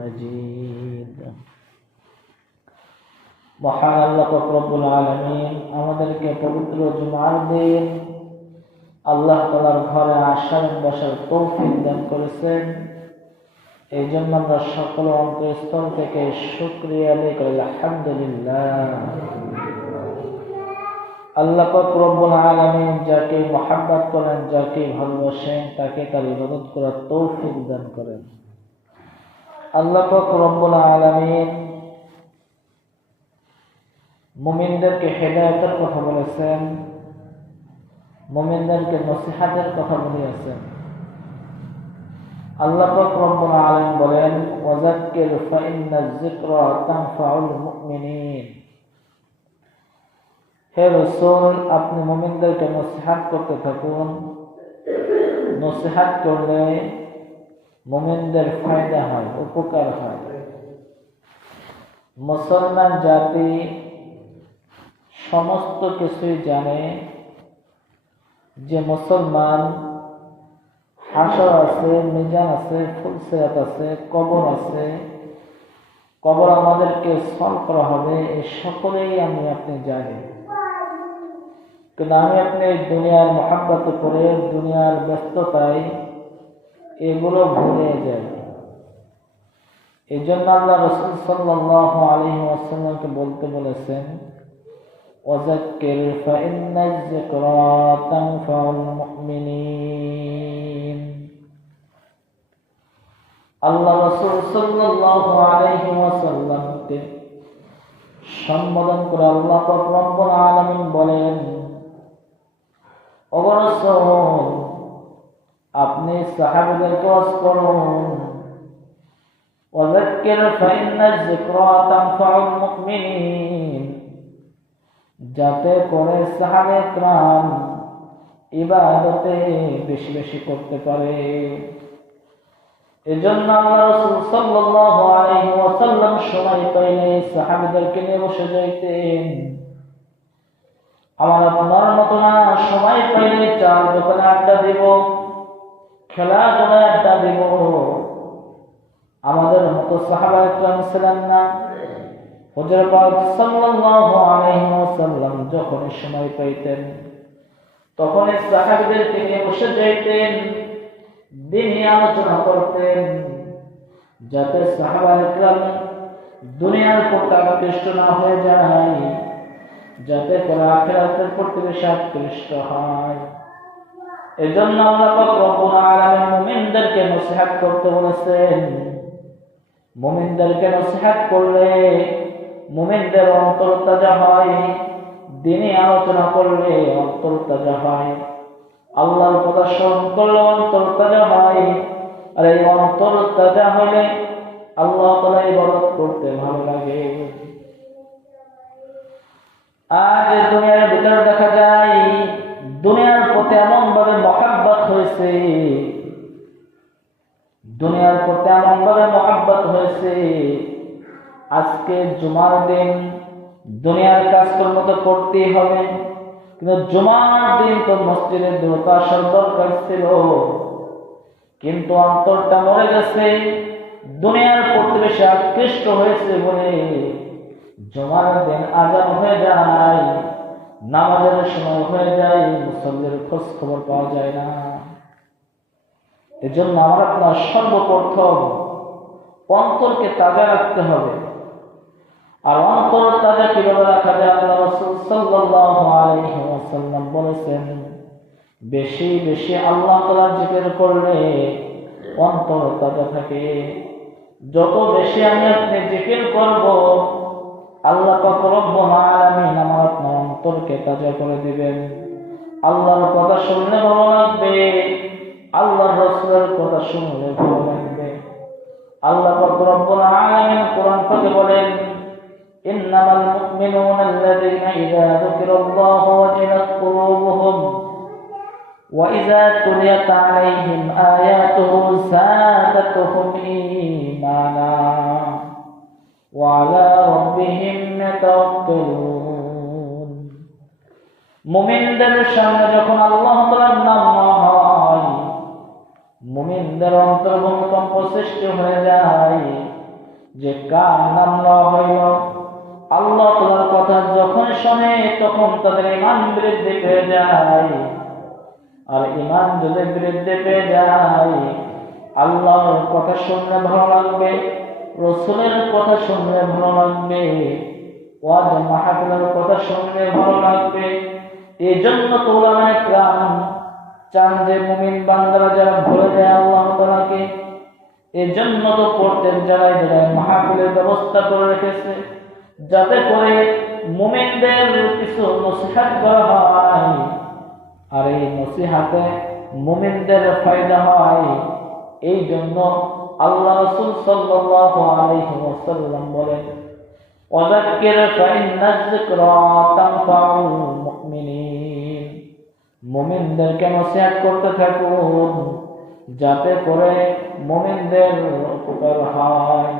مجيد মহান আল্লাহ পাক রব্বুল আলামিন আমাদেরকে পবিত্র জুমার দিন আল্লাহ তাআলার ঘরে আসার বসার তৌফিক দান করেছেন। এই জন্য আমরা সকল অন্তরস্থল থেকে শুকরিয়া আদায় করি আলহামদুলিল্লাহ। আল্লাহ পাক রব্বুল আলামিন যাকে মহব্বত করেন, যাকে ভালোবাসেন, তাকে তার ইবাদত করার তৌফিক দান করেন। আল্লাহ পাক রব্বুল আলামিন মুমিনদেরকে হেদায়েতের কথা বলেছেন, মুমিনদেরকে নসিহতের কথা বলেছেন। আল্লাহ পাক রব্বুল আলামিন বলেন, ওয়াযাক্কির ফাইন্নায যিকরা তানফাউল মুমিনিন। হে রাসূল, আপনি মুমিনদেরকে নসিহত করতে থাকুন। নসিহত করলে মুমিনদের ফায়দা হয়, উপকার হয়। মুসলমান জাতি সমস্ত কিছুই জানে যে মুসলমান হাসর আছে, মিজান আছে, ফুলসিরাত আছে, কবর আছে, কবর আমাদেরকে সলভ করা হবে, এই সকলেই আপনি জানি। কিন্তু আমি আপনি দুনিয়ার মহব্বত করে, দুনিয়ার ব্যস্ততায় এগুলো ভুলে যাই। এই জন্য আল্লাহ রাসূল সাল্লাল্লাহু আলাইহি ওয়াসাল্লামকে বলতে বলেছেন, ওয়াযাক্কির ফাইন্নায যিকরা তানফাউল মুমিনিন। আল্লাহ রাসূল সাল্লাল্লাহু আলাইহি ওয়াসাল্লামকে সম্বোধন করে আল্লাহ পাক রব্বুল আলামিন বলেন, ও রাসূল, আপনি সাহাবীদেরকে ওয়াজ করুন। ওয়াযাক্কির ফাইন্নায যিকরা তানফাউল মুমিনিন, যাতে করে সাহাবায়ে কেরাম ইবাদতে বেশি বেশি করতে পারে। এজন্য আল্লাহ রাসূল সাল্লাল্লাহু আলাইহি ওয়াসাল্লাম সময় পাইলে সাহাবীদেরকে নিয়ে বসে যাইতেন। আমার আপনার মতো না, সময় পাইলে চার দোকানে আড্ডা দিব, খেলাধুলায় আড্ডা দিব। আমাদের মতো সাহাবায়ে কেরাম ছিলেন না। হুজুর পাক সাল্লাল্লাহু আলাইহি ওয়াসাল্লাম যখন সময় পাইতেন তখন সাহাবীদেরকে নিয়ে বসে যাইতেন, দ্বীনি আলোচনা করতেন, যাতে সাহাবায়ে কেরাম দুনিয়ার প্রতি আকৃষ্ট না হয়ে যায়, যাতে করে আখিরাতের প্রতি বেশি আকৃষ্ট হয়। এজন্য আল্লাহ পাক রব্বুল আলামিন মুমিনদেরকে নসিহত করতে বলেছেন। মুমিনদেরকে নসিহত করলে মুমিনদের অন্তর তাজা হয়, দ্বীনি আলোচনা করলে অন্তর তাজা হয়, আল্লাহর কথা স্মরণ করলে অন্তর তাজা হয়। আর এই অন্তর তাজা হলে আল্লাহ তাআলা ইবাদত করতে ভালো লাগে। আজ দুনিয়ার ভিতরে দেখা যায় দুনিয়ার প্রতি এমন ভাবে মহব্বত হয়েছে, দুনিয়ার প্রতি এমন ভাবে মহব্বত হয়েছে, আজকে জুমার দিন দুনিয়ার কাজকর্ম তো করতেই হবে, কিন্তু জুমার দিন তো মসজিদে দ্রুত আসার দরকার ছিল, কিন্তু অন্তরটা মরে গেছে, দুনিয়ার প্রতি বেশি আকৃষ্ট হয়েছে বলে জুমার দিন আজান হয়ে যায়, নামাজের সময় হয়ে যায়, মুসল্লির খোঁজ খবর পাওয়া যায় না। এজন্য আমার আপনার সর্বপ্রথম অন্তরকে তাজা রাখতে হবে। আর অন্তর তাজা কিভাবে রাখা যায়? আল্লাহ রাসূল সাল্লাল্লাহু আলাইহি ওয়াসাল্লাম বলেছেন, বেশি বেশি আল্লাহ তাআলার জিকির করলে অন্তর তাজা থাকে। যত বেশি আমি আপনি জিকির করব, আল্লাহ পাক রব্বুল আলামিন আমার আপনার অন্তরকে তাজা করে দিবেন। আল্লাহর কথা শুনলে ভালো লাগবে, আল্লাহর রাসূলের কথা শুনলে ভালো লাগবে। আল্লাহ পাক রব্বুল আলামিন কোরআন পাকে বলেন, ইন্নামাল মুমিনুনা আল্লাযীনা ইযা যুকিরাল্লাহু ওয়াজিলাত কুলুবুহুম ওয়া ইযা তুলিয়াত আলাইহিম আয়াতুহু যাদাতুহুম ঈমানা ওয়া আলা রাব্বিহিম ইয়াতাওয়াক্কালুন। মুমিনদের সামনে যখন আল্লাহ তাআলার নাম হয়, মুমিনদের অন্তর ভূমিকম্প সৃষ্টি হয়ে যায়, যে কান নামলা হইল আল্লাহ তাআলার কথা যখন শোনে তখন তাদের ঈমান বৃদ্ধি পেয়ে যায়। আর ঈমান যদি বৃদ্ধি পেয়ে যায়, আল্লাহর কথা শুনলে ভালো লাগবে, রাসূলের কথা শুনলে ভালো লাগবে, ওয়াজ মাহফিলের কথা শুনলে ভালো লাগবে। এই জন্য তো উলামায়ে কেরাম চান যে মুমিন বান্দারা যারা ভুলে যায় আল্লাহ তাআলাকে, এই জন্য তো প্রত্যেক জায়গায় জায়গায় মাহফিলের ব্যবস্থা করে রেখেছে, যাতে করে মুমিনদের কিছু নসিহত করা হয়। আর এই নসিহতে মুমিনদের ফায়দা হয়। এই জন্য আল্লাহ রাসূল সাল্লাল্লাহু আলাইহি ওয়াসাল্লাম বলেন, ওয়াযাক্কির ফাইন্নায যিকরা তানফাউল মুমিনিন। মুমিনদেরকে নসিহত করতে থাকুন, যাতে করে মুমিনদের উপকার হয়।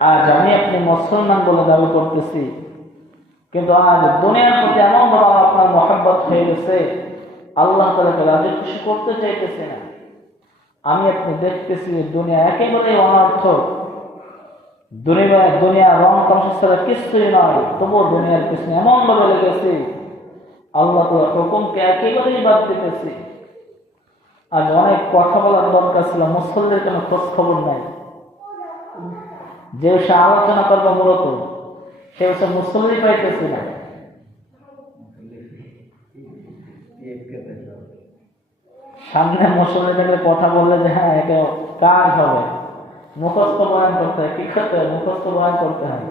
আজ আমি আপনি মুসলমান বলে দাবি করতেছি, কিন্তু আজ দুনিয়ার প্রতি এমন ভাবে আপনার মহব্বত হয়ে গেছে, আল্লাহ তাআলাকে রাজি খুশি করতে চাইতেছে না। আমি আপনি দেখতেছি দুনিয়া একেবারেই অনর্থক, দুনিয়া রং তামাশা ছাড়া কিছুই নয়, তবুও দুনিয়ার পিছনে এমন ভাবে লেগেছে আল্লাহ তাআলার হুকুমকে একেবারেই বাদ দিতেছি। আজ অনেক কথা বলার দরকার ছিল, মুসল্লির কোনো খোঁজ খবর নাই। যে সে আলোচনা করবো মূলত সে হচ্ছে মুসল্লি পাইতেছি না। সামনে মুসল্লি থেকে কথা বললে যে হ্যাঁ এটা কাজ হবে, মুখস্থ বয়ান করতে হয়, কি করতে হয়? মুখস্থ বয়ান করতে হয়।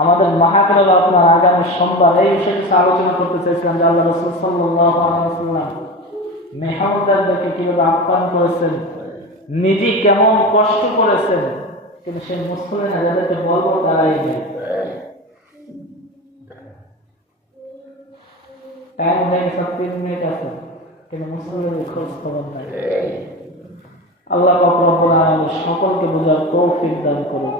আমাদের মাহফিলে আপনার আগামী সোমবার এই বিষয়ে আলোচনা করতে চাইছিলাম যে আল্লাহ রাসূল সাল্লাল্লাহু আলাইহি ওয়াসাল্লাম মেহমানদেরকে কিভাবে আহ্বান করেছেন, নিজে কেমন কষ্ট করেছেন, কিন্তু সেই মুসলিম না যাদেরকে বলবো তারাই নেই। টাইম হয়ে গেছে, 3 মিনিট আছে, কিন্তু মুসলিমের খোঁজ খবর নাই। আল্লাহ পাক রব্বুল আলামিন সকলকে বোঝার তৌফিক দান করুন।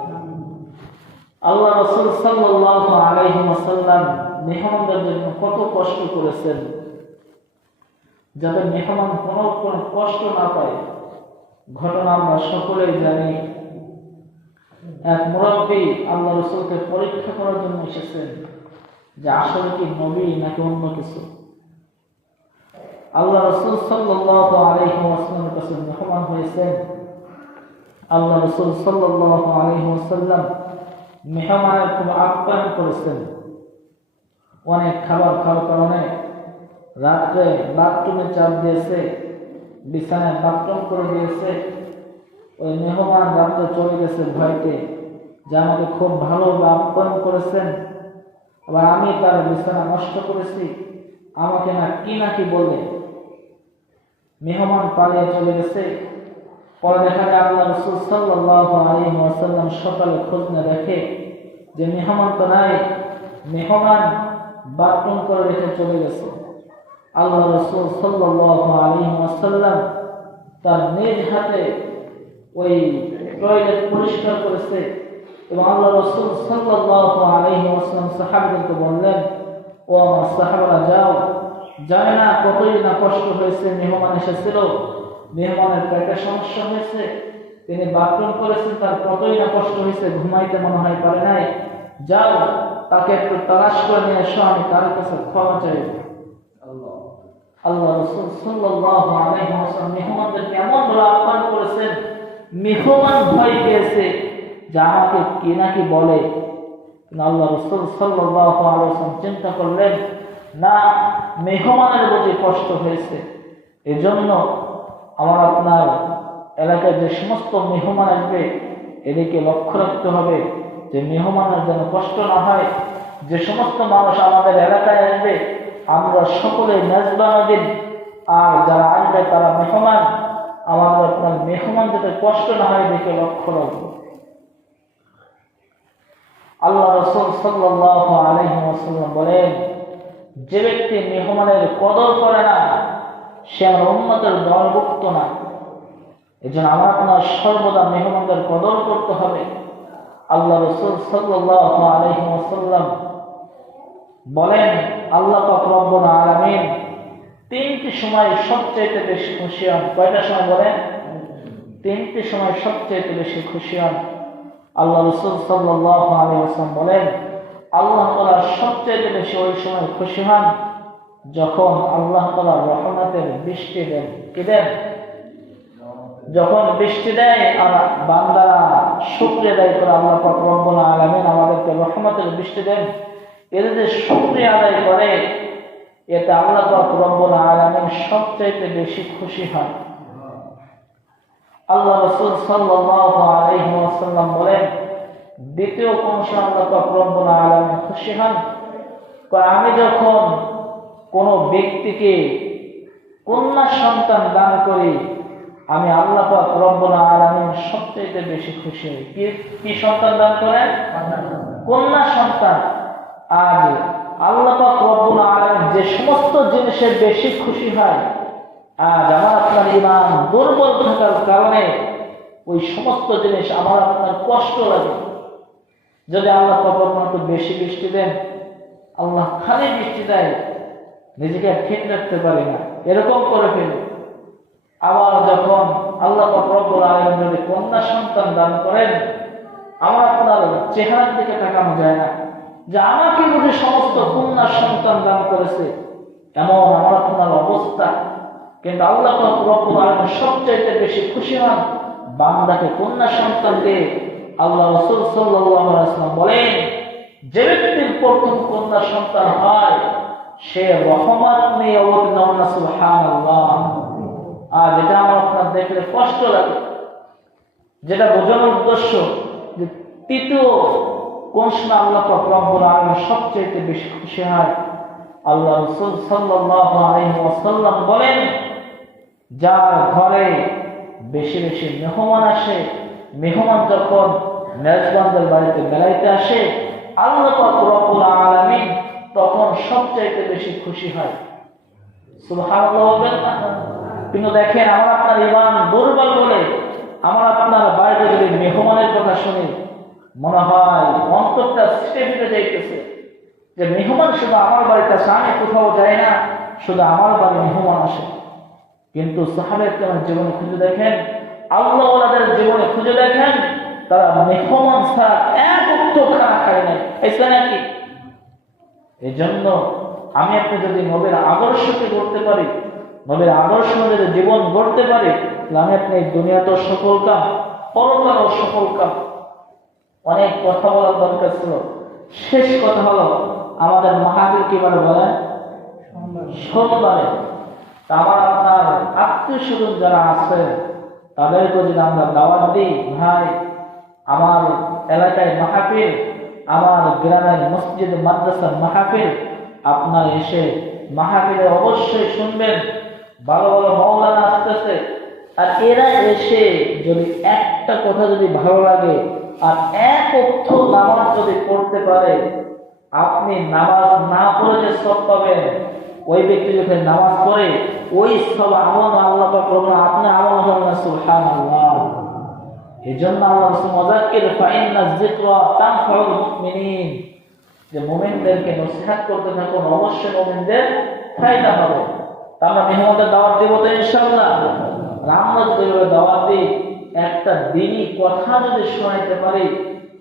আল্লাহ রাসূল সাল্লাল্লাহু আলাইহি ওয়াসাল্লাম মেহমানদের জন্য কত কষ্ট করেছেন, যাতে মেহমান কোনো কষ্ট না পায়। ঘটনা আমরা সকলেই জানি। এক মুরাব্বি আল্লাহ রাসূলকে পরীক্ষা করার জন্য এসেছেন যে আসলে কি নবী নাকি অন্য কিছু। আল্লাহ রাসূল সাল্লাল্লাহু আলাইহি ওয়াসাল্লামের কাছে মেহমান হয়েছেন। আল্লাহ রাসূল সাল্লাল্লাহু আলাইহি ওয়াসাল্লাম মেহমানের খুব আপ্যায়ন করেছেন। অনেক খাবার খাওয়ার কারণে রাত্রে বাথরুমে চাপ দিয়েছে, বিছানায় বাথরুম করে দিয়েছে। ওই মেহমান রাত্রে চলে গেছে ভয়তে যে আমাকে খুব ভালোভাবে আপ্যায়ন করেছেন, আবার আমি তার বিছানা নষ্ট করেছি, আমাকে নাকি বললে। মেহমান পালিয়ে চলে গেছে। পরে দেখা যায় আল্লাহ রাসূল সাল্লাল্লাহু আলাইহি ওয়াসাল্লাম সকালে খোঁজ না দেখে যে মেহমান তো নাই, মেহমান বাথরুম করে রেখে চলে গেছে। আল্লাহ রাসূল সাল্লাল্লাহু আলাইহি ওয়াসাল্লাম তার নিজ হাতে ওই টয়লেট পরিষ্কার করেছে এবং আল্লাহ রাসূল সাল্লাল্লাহু আলাইহি ওয়াসাল্লাম সাহাবাদেরকে বললেন, ও আমার সাহাবারা যাও, জানে না কতই না কষ্ট হয়েছে, মেহমান এসেছিল, মেহমানের পেটে সমস্যা হয়েছে, তিনি বাথরুম করেছেন, তার কতই না কষ্ট হয়েছে, ঘুমাইতে মনে হয় পারে নাই, যাও তাকে একটু তালাশ করে নিয়ে এসো, আমি তার কাছে ক্ষমা চাই। আল্লাহ রাসূল সাল্লাল্লাহু আলাইহি ওয়াসাল্লাম মেহমানদেরকে এমন ভাবে আহ্বান করেছেন, মেহমান ভয় পেয়েছে যে আমাকে কি নাকি বলে। আল্লাহ রাসূল সাল্লাল্লাহু আলাইহি ওয়াসাল্লাম চিন্তা করলেন, না, মেহমানের বুঝি কষ্ট হয়েছে, এজন্য আমার আপনার এলাকায় যে সমস্ত মেহমান আসবে এদিকে লক্ষ্য রাখতে হবে যে মেহমানের যেন কষ্ট না হয়। যে সমস্ত মানুষ আমাদের এলাকায় আসবে আমরা সকলে মেজবান দিন, আর যারা আসবে তারা মেহমান, আমাদের আপনার মেহমান যাতে কষ্ট না হয় দিকে লক্ষ্য রাখবো। আল্লাহ রাসূল সাল্লাল্লাহু আলাইহি ওয়াসাল্লাম বলেন, যে ব্যক্তি মেহমানের কদর করে না সে আমার উম্মতের দলভুক্ত না। এজন্য আমার আপনার সর্বদা মেহমানদের কদর করতে হবে। আল্লাহ রাসূল সাল্লাল্লাহু আলাইহি ওয়াসাল্লাম বলেন, আল্লাহ পাক রব্বুল আলামিন 3টি সময় সবচেয়ে বেশি খুশি হন। কয়টা সময় বলেন? তিনটি সময় সবচেয়ে বেশি খুশি হন। আল্লাহ রাসূল সাল্লাল্লাহু আলাইহি ওয়াসাল্লাম বলেন, আল্লাহ তাআলা সবচেয়ে বেশি ওই সময় খুশি হন যখন আল্লাহ তাআলা রহমতের বৃষ্টি দেন। কি দেন? যখন বৃষ্টি দেয় আর বান্দারা শুকরিয়া আদায় করে, আল্লাহ পাক রব্বুল আলামিন আমাদেরকে রহমতের বৃষ্টি দেন, এর যে শুকরিয়া আদায় করে, এতে আল্লাহ পাক রব্বুল আলামিন সবচেয়ে বেশি খুশি হন। আল্লাহ রাসূল সাল্লাল্লাহু আলাইহি ওয়াসাল্লাম বলেন, দ্বিতীয় কোন সময় আল্লাহ পাক রব্বুল আলামিন খুশি হন, আমি যখন কোন ব্যক্তিকে কন্যা সন্তান দান করি, আমি আল্লাহ পাক রব্বুল আলামিন সবচেয়ে বেশি খুশি হই। কি সন্তান দান করেন? কন্যা সন্তান। আজ আল্লাহ পাক রব্বুল আলামিন যে সমস্ত জিনিসের বেশি খুশি হয়, আজ আমার আপনার ঈমান দুর্বল থাকার কারণে ওই সমস্ত জিনিস আমার আপনার কষ্ট লাগে। যদি আল্লাহ পাক একটু বেশি বৃষ্টি দেন, আল্লাহ খালি বৃষ্টি দেয়, নিজেকে ঠিক রাখতে পারি না, এরকম করে ফেলি। আবার যখন আল্লাহ পাক রব্বুল আলামিন যদি কন্যা সন্তান দান করেন, আমার আপনার চেহারার দিকে তাকানো যায় না যে আমাকে বুঝে সমস্ত কন্যা সন্তান দান করেছে, এমন আমার আপনার অবস্থা। কিন্তু আল্লাহ পাক রব্বুল আলামিন সবচেয়ে বেশি খুশি হন বান্দাকে কন্যা সন্তান দিয়ে। আল্লাহ রাসূল সাল্লাল্লাহু আলাইহি ওয়াসাল্লাম বলেন, যে ব্যক্তির প্রথম কন্যা সন্তান হয় সে রহমত নিয়ে অবতীর্ণ হন। সুবহানাল্লাহ। আর যেটা আমার আপনার দেখলে কষ্ট লাগে, যেটা বোঝানোর উদ্দেশ্য যে তৃতীয় কোন সময় আল্লাহ পাক রব্বুল আলামিন সবচেয়ে বেশি খুশি হয়। আল্লাহ রাসূল সাল্লাল্লাহু আলাইহি ওয়াসাল্লাম বলেন, যার ঘরে বেশি বেশি মেহমান আসে, মেহমান যখন মেজবানদের বাড়িতে বেড়াইতে আসে, আল্লাহ পাক রব্বুল আলামিন তখন সবচেয়ে বেশি খুশি হয়। সুবহানাল্লাহ বলবেন না? কিন্তু দেখেন, আমার আপনার ঈমান দুর্বল বলে আমার আপনার বাড়িতে যদি মেহমানের কথা শুনি, মনে হয় অন্তরটা ছিটে ফিটে যাইতেছে যে মেহমান শুধু আমার বাড়িতে আসে, আমি কোথাও যাই না, শুধু আমার বাড়ি মেহমান আসে। কিন্তু সাহাবায়ে কেরামের জীবনে খুঁজে দেখেন, আল্লাহ ওয়ালাদের জীবনে খুঁজে দেখেন, তারা মেহমান ছাড়া এক ওয়াক্ত খানা খায় নাই। এসে নাকি? এই জন্য আমি আপনি যদি নবীর আদর্শকে করতে পারি, নবীর আদর্শ যদি জীবন গড়তে পারি, তাহলে আমি আপনি দুনিয়াতেও সফল কাম, পরকালেও সফল কাম। অনেক কথা বলার দরকার ছিল, শেষ কথা হলো আমাদের মাহফিল কিভাবে বলেন? সোমবারে। আমার আপনার আত্মীয় স্বজন যারা আছে তাদেরকে যদি আমরা দাওয়াত দিই, ভাই আমার এলাকায় মাহফিল, আমার গ্রামের মসজিদ মাদ্রাসার মাহফিল, আপনার এসে মাহফিলে অবশ্যই শুনবেন, ভালো ভালো মাওলানা আসতেছে। আর এরা এসে যদি একটা কথা যদি ভালো লাগে আর এক ওয়াক্ত নামাজ যদি পড়তে পারে, আপনি নামাজ না পড়ে যে সব পাবেন, ওই ব্যক্তি যদি নামাজ পড়ে ওই সব আমল আল্লাহ পাক করবেন, আপনি আমল হবেন না। সুবহানাল্লাহ। এজন্য আল্লাহ রাসূল মুযাক্কির ফাইন্না যিকরা তানফাউল মুমিনিন, যে মুমিনদেরকে নসিহত করতে থাকুন, অবশ্যই মুমিনদের ফায়দা হবে। আমরা মেহমানদের দাওয়াত দেব তো ইনশাআল্লাহ। আমরা যদি দাওয়াত দিই, একটা দিনই কথা যদি শোনাইতে পারি,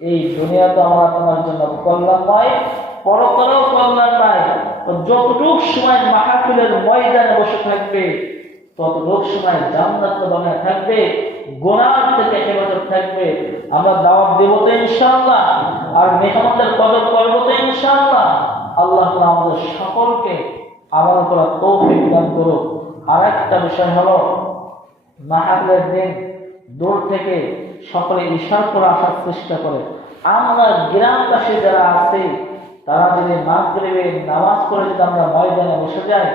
এই দুনিয়াতে আমরা তোমার জন্য কল্যাণ নয়, পরকালেও কল্যাণ নাই। যতটুকু সময় মাহফিলের ময়দানে বসে থাকবে, ততটুকু সময় জান্নাত বানায় থাকবে, গুনাহ থেকে হেফাজত থাকবে। আমরা দাওয়াত দেব তো ইনশাআল্লাহ, আর মেহমানদের কদর করব তো ইনশাআল্লাহ। আল্লাহ তাআলা আমাদের সকলকে আমল করার তৌফিক দান করুক। আর একটা বিষয় হলো, মাহফিলের দিন দূর থেকে সকলে ইশারা করে আসার চেষ্টা করে। আমরা গ্রামবাসী যারা আছে, তারা যদি মাগরিবের নামাজ পড়ে যদি আমরা ময়দানে বসে যাই,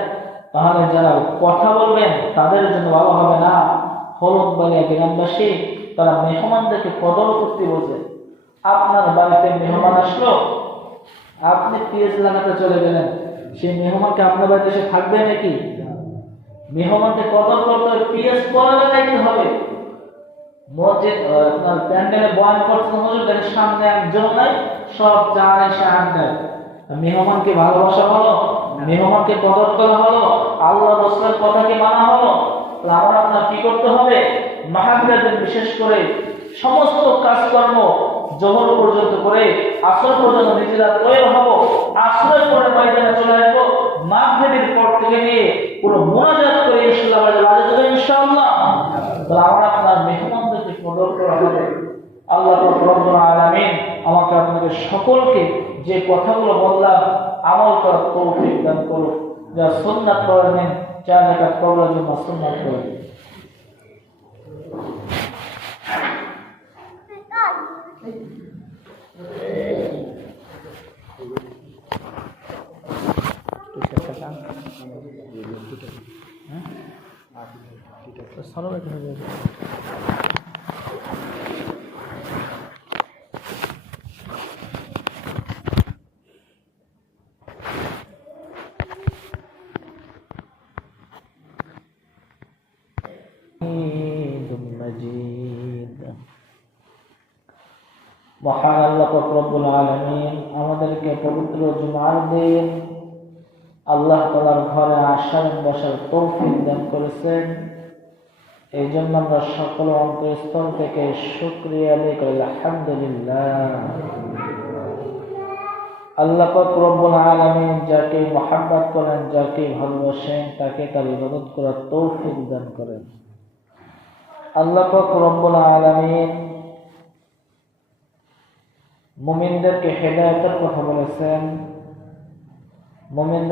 তাহলে যারা কথা বলবেন তাদের জন্য ভালো হবে না। হলুদবাড়িয়া গ্রামবাসী তারা মেহমানদেরকে কদর করতে বোঝে। আপনার বাড়িতে মেহমান আসলো, আপনি পেঁয়াজ লাগাতে চলে গেলেন, সেই মেহমানকে আপনার বাড়িতে এসে থাকবে নাকি? মেহমানকে কদর করতে হবে, পেঁয়াজ পরে লাগাইতে হবে। মসজিদ আপনার প্যান্ডেলে বয়ান করতে হবে, সামনে একজন নাই, সব চার এসে আড্ডায়। মেহমানকে ভালোবাসা হলো, মেহমানকে কদর করা হলো, আল্লাহ রাসূলের কথাকে মানা হলো। আমার আপনার কি করতে হবে? মাহফিলের বিশেষ করে সমস্ত কাজকর্ম জোহর পর্যন্ত করে আসর পর্যন্ত নিজেরা তৈরি হব, আসরের পরে ময়দানে চলে আসবো, মাগরিবের পর থেকে নিয়ে পুরো মোনাজাত করে ইনশাআল্লাহ আমার আপনার মেহমানদেরকে কদর করা হবে। আল্লাহ রব্বুল আলামিন আমাকে আপনাকে সকলকে যে কথাগুলো বললাম আমল করার তৌফিক দান করুন। যা সুন্নাত করেন যা নেকাত করার জন্য সুন্নাত করেন। মহান আল্লাহ রব্বুল আলামিন আমাদেরকে পবিত্র জুমার দিন আল্লাহ তাআলার ঘরে আসার বসার তৌফিক দান করেছেন। এই জন্য আমরা সকল অন্তরস্থল থেকে শুকরিয়া আদায় করি আলহামদুলিল্লাহ। আল্লাহ পাক রব্বুল আলামিন যাকে মহব্বত করেন, যাকে ভালোবাসেন, তাকে তার ইবাদত করার তৌফিক দান করেন। আল্লাহ পাক রব্বুল আলামিন মুমিনদেরকে হেদায়েতের কথা বলেছেন। মুমিন